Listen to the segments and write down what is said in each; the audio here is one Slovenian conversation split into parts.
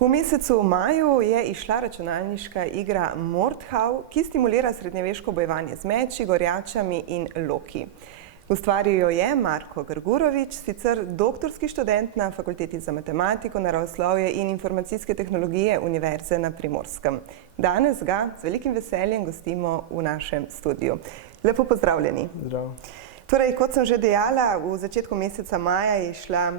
V mesecu maju je izšla računalniška igra Mordhau, ki stimulira srednjeveško bojevanje z meči, gorjačami in loki. Ustvaril jo je Marko Grgurovič, sicer doktorski študent na Fakulteti za matematiko, naravoslovje in informacijske tehnologije Univerze na Primorskem. Danes ga z velikim veseljem gostimo v našem studiu. Lepo pozdravljeni. Zdravo. Torej, kot sem že dejala, v začetku meseca maja je šla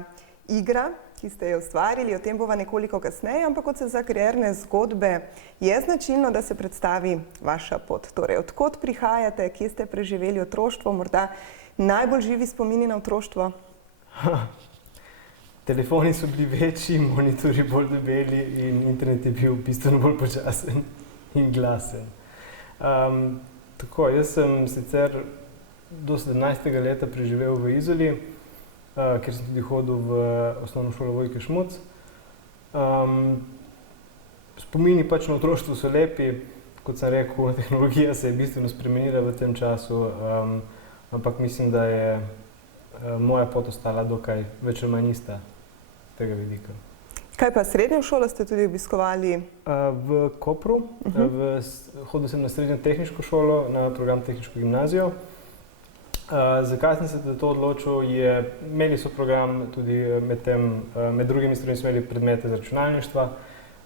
igra, ki ste jo ustvarili, o tem bova nekoliko kasneje, ampak kot se za karierne zgodbe je značilno, da se predstavi vaša pot. Torej, odkot prihajate, kje ste preživeli otroštvo, morda najbolj živi spomini na otroštvo? Telefoni so bili večji, monitorji bolj debeli in internet je bil bistveno bolj počasen in glasen. Tako, jaz sem sicer do 17. leta preživel v Izoli, ker sem tudi hodil v osnovno šolo Vojke Šmuc. Spomini pač na otroštvu so lepi, kot sem rekel, tehnologija se je bistveno spremenila v tem času, ampak mislim, da je moja pot ostala dokaj več ali manj ista z tega vidika. Kaj pa srednjo šolo ste tudi obiskovali? V Kopru. Hodil sem na srednjo tehniško šolo, na program tehniško gimnazijo. Zakaj sem se za to odločil, imeli so program tudi med drugimi stvarmi smo imeli predmete z računalništva.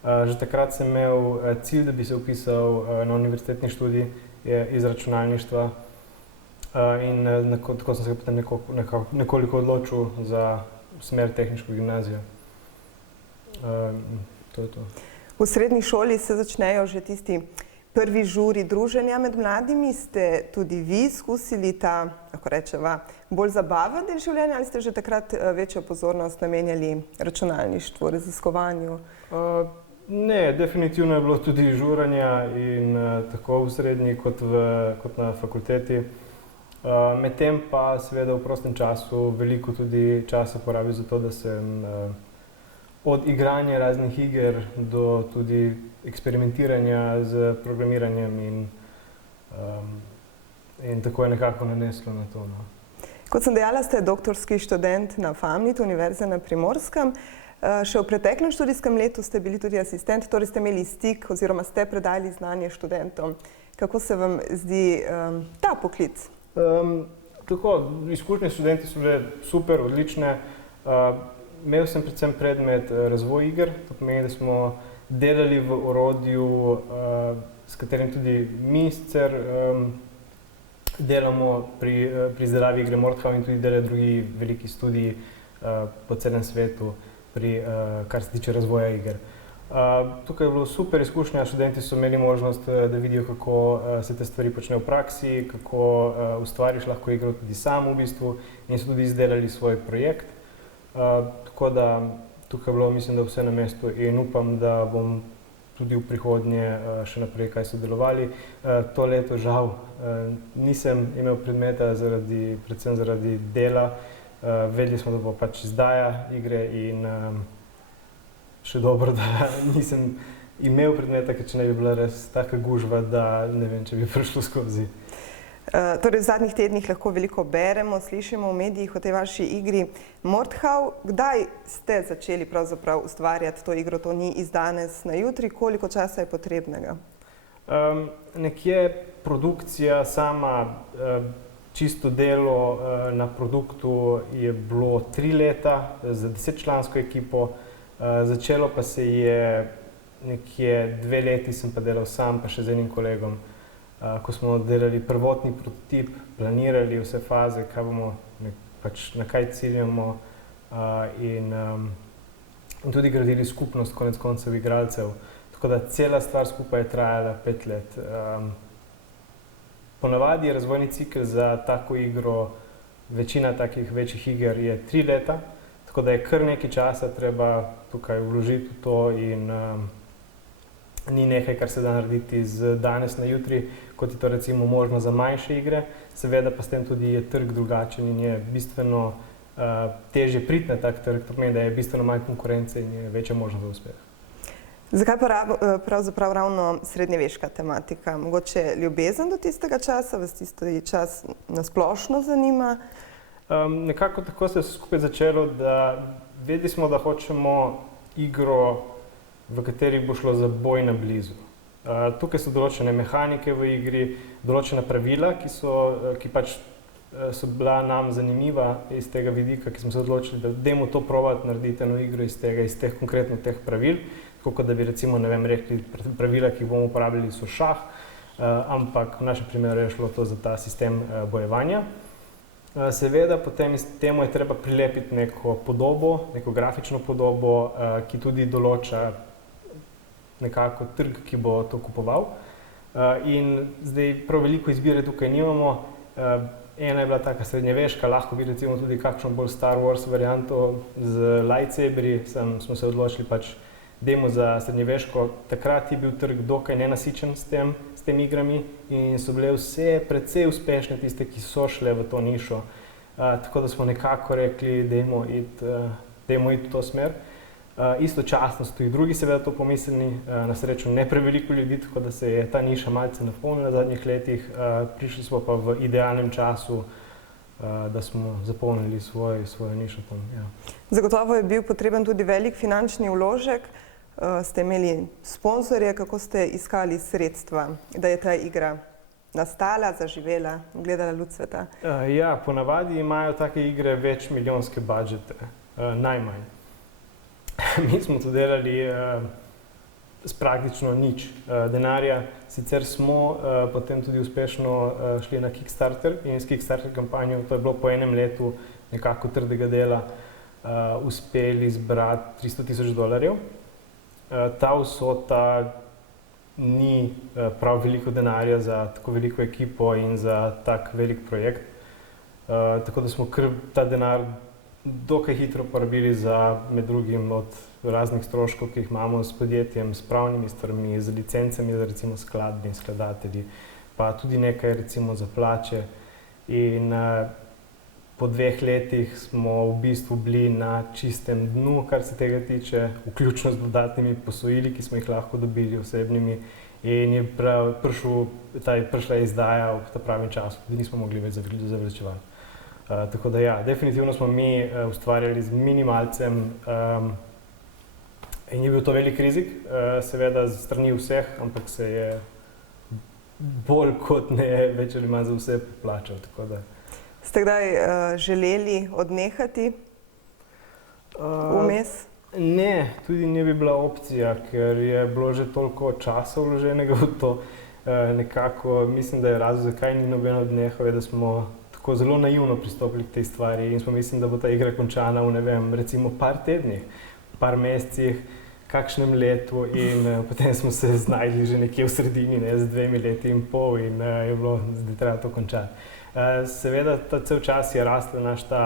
Že takrat sem imel cilj, da bi se vpisal na univerzitetni študij iz računalništva in tako sem se potem nekoliko odločil za smer tehniško gimnazijo. To je to. V srednji šoli se začnejo že tisti prvi žuri druženja med mladimi. Ste tudi vi izkusili ta, lahko rečeva, bolj zabaven del življenja ali ste že takrat večjo pozornost namenjali računalništvu, raziskovanju? Ne, definitivno je bilo tudi žuranja in tako v srednji kot na fakulteti. Medtem pa seveda v prostem času veliko tudi časa porabil za to, da sem od igranja raznih iger do tudi eksperimentiranja z programiranjem in tako je nekako naneslo na to. No. Kot sem dejala, ste doktorski študent na FAMNIT, Univerze na Primorskem. Še v preteklem študijskem letu ste bili tudi asistent, torej ste imeli stik oziroma ste predali znanje študentom. Kako se vam zdi ta poklic? Tako, izkušnje študenti so bile super, odlične. Imel sem predvsem predmet razvoj iger, to pomeni, da smo delali v orodju, s katerim tudi mi sicer delamo pri izdelavi igre Mordhau in tudi delajo drugi veliki studiji po celem svetu, kar se tiče razvoja iger. Tukaj je bilo super izkušnja, študenti so imeli možnost, da vidijo, kako se te stvari počnejo v praksi, kako ustvariš lahko igro tudi sam v bistvu in so tudi izdelali svoj projekt. Tako da tukaj je bilo, mislim, da vse na mestu in upam, da bom tudi v prihodnje še naprej kaj sodelovali. To leto žal nisem imel predmeta, predvsem zaradi dela. Vedeli smo, da bo pač izdaja igre in še dobro, da nisem imel predmeta, ker če ne bi bila res taka gužva, da ne vem, če bi prišlo skozi. Torej, v zadnjih tednih lahko veliko beremo, slišimo v medijih o tej vaši igri Mordhau. Kdaj ste začeli pravzaprav ustvarjati to igro? To ni iz danes na jutri. Koliko časa je potrebnega? Nekje produkcija sama, čisto delo na produktu je bilo 3 leta za 10-člansko ekipo. Začelo pa se je nekje 2 leti sem pa delal sam, pa še z enim kolegom. Ko smo delali prvotni prototip, planirali vse faze, kaj bomo, na kaj ciljamo in tudi gradili skupnost konec koncev igralcev. Tako da cela stvar skupaj je trajala 5 let. Ponavadi je razvojni cikel za tako igro, večina takih večjih iger je 3 leta, tako da je kar nekaj časa treba tukaj vložiti v to in ni nekaj, kar se da narediti z danes na jutri, kot je to recimo možno za manjše igre. Seveda pa s tem tudi je trg drugačen in je bistveno težje priti na tak trg, to pomeni, da je bistveno manj konkurence in je večja možnost za uspeh. Zakaj pa pravzaprav ravno srednjeveška tematika? Mogoče ljubezen do tistega časa, vas tisti čas nasplošno zanima? Nekako tako se je skupaj začelo, da vedeli smo, da hočemo igro v katerih bo šlo za boj na blizu. Tukaj so določene mehanike v igri, določena pravila, ki pač so bila nam zanimiva iz tega vidika, ki smo se odločili, da dajmo to probati narediti eno igro iz teh konkretno teh pravil, tako kot da bi recimo, ne vem, rekli, pravila, ki jih bomo uporabljali, so šah, ampak v našem primeru je šlo to za ta sistem bojevanja. Seveda, potem temu je treba prilepiti neko podobo, neko grafično podobo, ki tudi določa nekako trg, ki bo to kupoval. In zdaj prav veliko izbire tukaj nimamo. Ena je bila taka srednjeveška, lahko bi recimo tudi kakšno bolj Star Wars varianto z lightsaberi, smo se odločili pač demo za srednjeveško. Takrat je bil trg dokaj nenasičen s temi igrami in so bile vse precej uspešne tiste, ki so šle v to nišo. Tako da smo nekako rekli, dajmo iti v to smer. Istočasno so tudi drugi seveda to pomislili, na srečo ne preveliko ljudi, tako da se je ta niša malce napolnila v zadnjih letih. Prišli smo pa v idealnem času, da smo zapolnili svojo nišo tam. Ja. Zagotovo je bil potreben tudi velik finančni vložek. Ste imeli sponzorje, kako ste iskali sredstva, da je ta igra nastala, zaživela, gledala luč sveta? Ja, ponavadi imajo take igre večmilijonske budžete, najmanj. Mi smo to delali s praktično nič denarja, sicer smo potem tudi uspešno šli na Kickstarter in s Kickstarter kampanjo, to je bilo po enem letu nekako trdega dela, uspeli zbrati $300,000. Ta vsota ni prav veliko denarja za tako veliko ekipo in za tak velik projekt, tako da smo ta denar dokaj hitro porabili za med drugim od raznih stroškov, ki jih imamo s podjetjem, s pravnimi stvarmi, z licencami za recimo skladbe in skladatelji, pa tudi nekaj recimo za plače. In po 2 letih smo v bistvu bili na čistem dnu, kar se tega tiče, vključno z dodatnimi posojili, ki smo jih lahko dobili osebnimi, in je prišla izdaja v ta pravem času, da nismo mogli več zavlačevati. Tako da ja, definitivno smo mi ustvarjali z minimalcem in je bil to velik rizik, seveda z strani vseh, ampak se je bolj kot ne več ali manj za vse poplačal. Ste kdaj želeli odnehati vmes? Ne, tudi ne bi bila opcija, ker je bilo že toliko časa vloženega v to. Nekako mislim, da je razlog, zakaj ni nobeno odnehal, da smo tako zelo naivno pristopili k tej stvari in smo mislili, da bo ta igra končana v, ne vem, recimo par tednih, par mesecih, kakšnem letu in potem smo se znašli že nekje v sredini, z 2 leti in pol in je bilo, zdaj treba to končati. Seveda, cel čas je rasla naš ta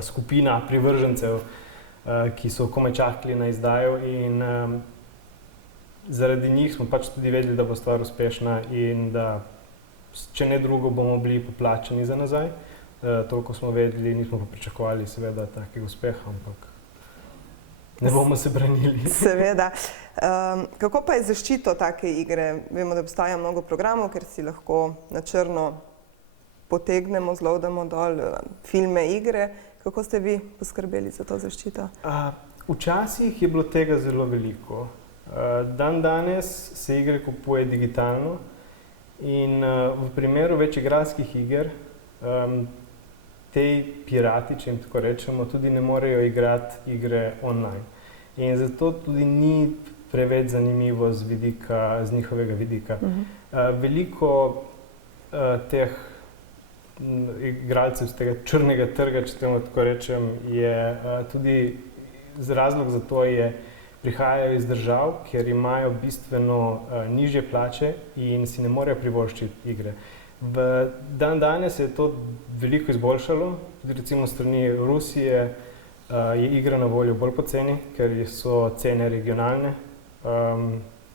skupina privržencev, ki so komaj čakali na izdajo in zaradi njih smo pač tudi vedeli, da bo stvar uspešna in da če ne drugo, bomo bili poplačani za nazaj. Toliko smo vedeli, nismo pa pričakovali seveda takega uspeha, ampak ne bomo se branili. Seveda. Kako pa je zaščito take igre? Vemo, da obstaja mnogo programov, ker si lahko na črno potegnemo, zloadamo dol filme, igre. Kako ste vi poskrbeli za to zaščito? Včasih je bilo tega zelo veliko. Danes se igre kupuje digitalno. In v primeru večigralskih iger, tej pirati, če jim tako rečemo, tudi ne morejo igrati igre online. In zato tudi ni preveč zanimivo z njihovega vidika. Veliko teh igralcev z tega črnega trga, če temu tako rečem, je tudi razlog za to je, prihajajo iz držav, kjer imajo bistveno nižje plače in si ne morejo privoščiti igre. Danes je to veliko izboljšalo, tudi recimo s strani Rusije je igra na voljo bolj poceni, ker so cene regionalne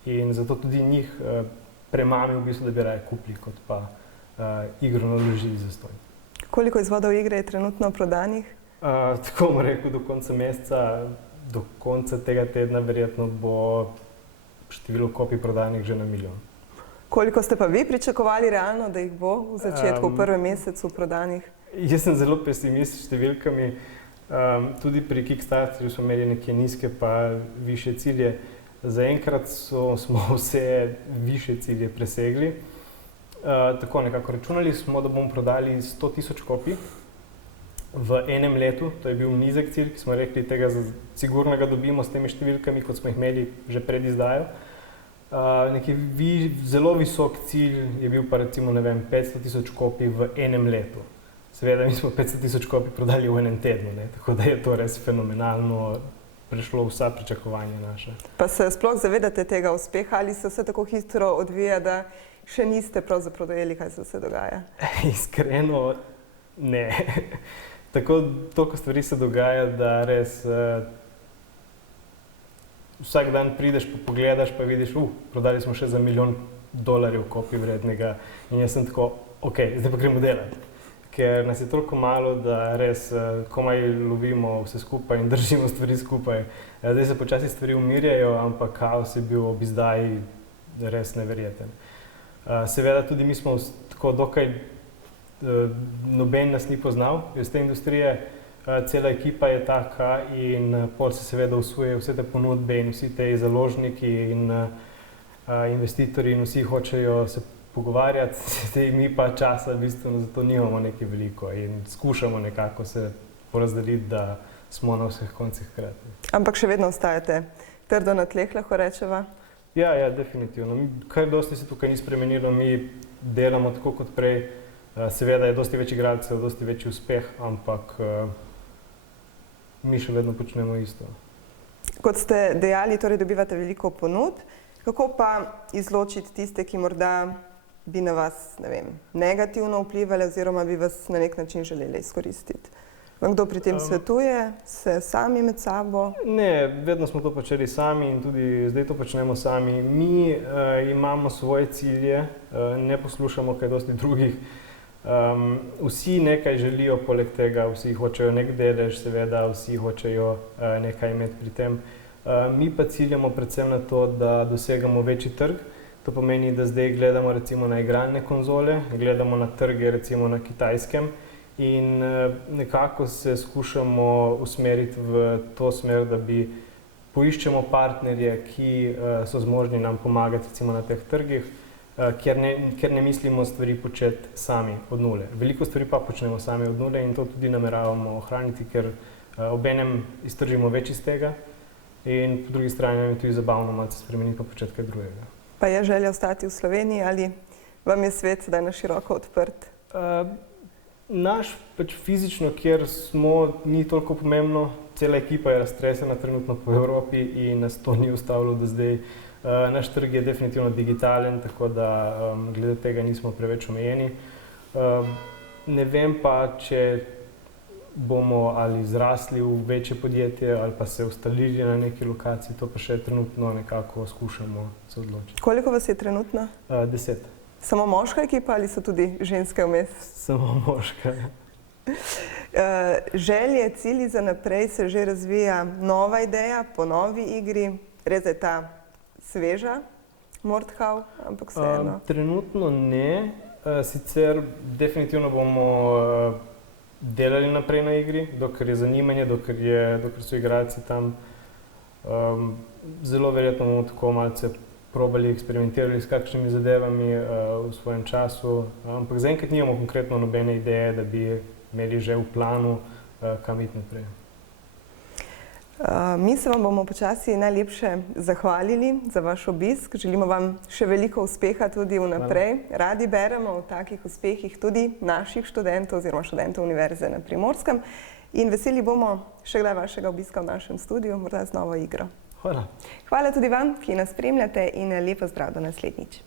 in zato tudi njih premami v bistvu, da bi raje kupili, kot pa igro naložili zastonj. Koliko izvodov igre je trenutno prodanih? Tako bom rekel, do konca meseca, do konca tega tedna verjetno bo število kopij prodanih že na 1 milijon. Koliko ste pa vi pričakovali realno, da jih bo v začetku, v prvem mesecu prodanih? Jaz sem zelo pesimist s številkami. Tudi pri Kickstarterju smo imeli neke nizke pa više cilje. Zaenkrat smo vse više cilje presegli. Tako nekako računali smo, da bomo prodali 100.000 kopij v enem letu. To je bil nizek cilj, ki smo rekli, tega sigurno ga dobimo s temi številkami, kot smo jih imeli že pred izdajo. Neki zelo visok cilj je bil pa recimo, 500.000 kopij v enem letu. Seveda, mi smo 500.000 kopij prodali v enem tednu, tako da je to res fenomenalno prešlo vsa pričakovanja naše. Pa se sploh zavedate tega uspeha ali se vse tako hitro odvija, da še niste pravzaprav dojeli, kaj se vse dogaja? Iskreno ne. Toliko stvari se dogaja, da res vsak dan prideš, pa pogledaš, pa vidiš, prodali smo še za $1 milijon kopij vrednega in jaz sem tako, zdaj pa gremo delati. Ker nas je toliko malo, da res komaj lovimo vse skupaj in držimo stvari skupaj. Zdaj se počasi stvari umirjajo, ampak kaos je bil ob izdaji res neverjeten. Seveda tudi mi smo tako dokaj, noben nas ni poznal iz te industrije, cela ekipa je taka in pol se seveda usuje vse te ponudbe in vsi te založniki in investitorji in vsi hočejo se pogovarjati, mi pa časa v bistvu zato nimamo nekaj veliko in skušamo nekako se porazdeliti, da smo na vseh koncih hkrati. Ampak še vedno ostajate trdo na tleh, lahko rečeva? Ja, definitivno. Kaj dosti se tukaj ni spremenilo, mi delamo tako kot prej. Seveda je dosti več igralcev, dosti večji uspeh, ampak mi še vedno počnemo isto. Kot ste dejali, torej dobivate veliko ponudb. Kako pa izločiti tiste, ki morda bi na vas, negativno vplivali oziroma bi vas na nek način želeli izkoristiti? Vam kdo pri tem svetuje? Se sami med sabo? Ne, vedno smo to počeli sami in tudi zdaj to počnemo sami. Mi imamo svoje cilje, ne poslušamo kaj dosti drugih. Vsi nekaj želijo poleg tega, vsi hočejo nek delež, seveda, vsi hočejo nekaj imeti pri tem. Mi pa ciljamo predvsem na to, da dosegamo večji trg. To pomeni, da zdaj gledamo recimo na igralne konzole, gledamo na trge recimo na Kitajskem in nekako se skušamo usmeriti v to smer, da poiščemo partnerje, ki so zmožni nam pomagati recimo na teh trgih, ker ne mislimo stvari početi sami od nule. Veliko stvari pa počnemo sami od nule in to tudi nameravamo ohraniti, ker obenem iztržimo več iz tega in po drugi strani nam je tudi zabavno malce spremeniti pa početi kaj drugega. Pa je želja ostati v Sloveniji ali vam je svet sedaj na široko odprt? Naš fizično, kjer smo, ni toliko pomembno. Cela ekipa je raztresena trenutno po Evropi in nas to ni ustavilo do zdaj. Naš trg je definitivno digitalen, tako da glede tega nismo preveč omejeni. Ne vem pa, če bomo ali zrasli v večje podjetje ali pa se ustalili na neki lokaciji, to pa še trenutno nekako skušamo se odločiti. Koliko vas je trenutno? 10. Samo moška ekipa ali so tudi ženske vmes? Samo moška. Želje, cilji za naprej se že razvija nova ideja po novi igri, res je ta sveža, Mordhau, ampak vseeno. Trenutno ne, sicer definitivno bomo delali naprej na igri, dokler je zanimanje, dokler so igralci tam. Zelo verjetno bomo tako malce probali, eksperimentirali s kakšnimi zadevami v svojem času, ampak zaenkrat nimamo konkretno nobene ideje, da bi imeli že v planu, kam iti naprej. Mi se vam bomo počasi najlepše zahvalili za vaš obisk. Želimo vam še veliko uspeha tudi vnaprej. Radi beremo o takih uspehih tudi naših študentov oziroma študentov Univerze na Primorskem in veseli bomo še kdaj vašega obiska v našem studiu, morda z novo igro. Hvala. Hvala tudi vam, ki nas spremljate in lepo zdrav do naslednjič.